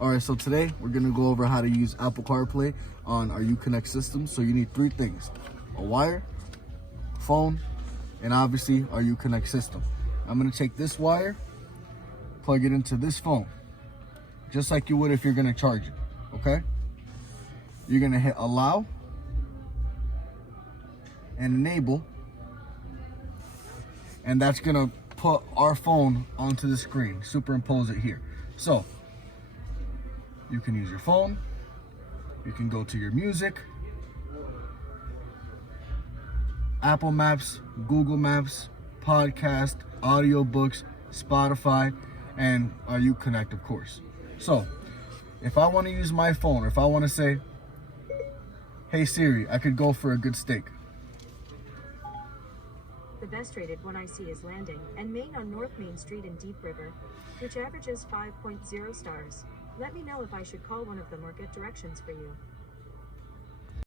Alright, so today we're going to go over how to use Apple CarPlay on our UConnect system. So you need three things: a wire, phone, and obviously our UConnect system. I'm going to take this wire, plug it into this phone, just like you would if you're going to charge it, okay? You're going to hit allow and enable, and that's going to put our phone onto the screen, superimpose it here. So you can use your phone, you can go to your music, Apple Maps, Google Maps, podcast, audiobooks, Spotify, and our UConnect, of course. So if I want to use my phone, or if I want to say, hey Siri, I could go for a good steak. The best rated one I see is Landing and Main on North Main Street in Deep River, which averages 5.0 stars. Let me know if I should call one of them or get directions for you.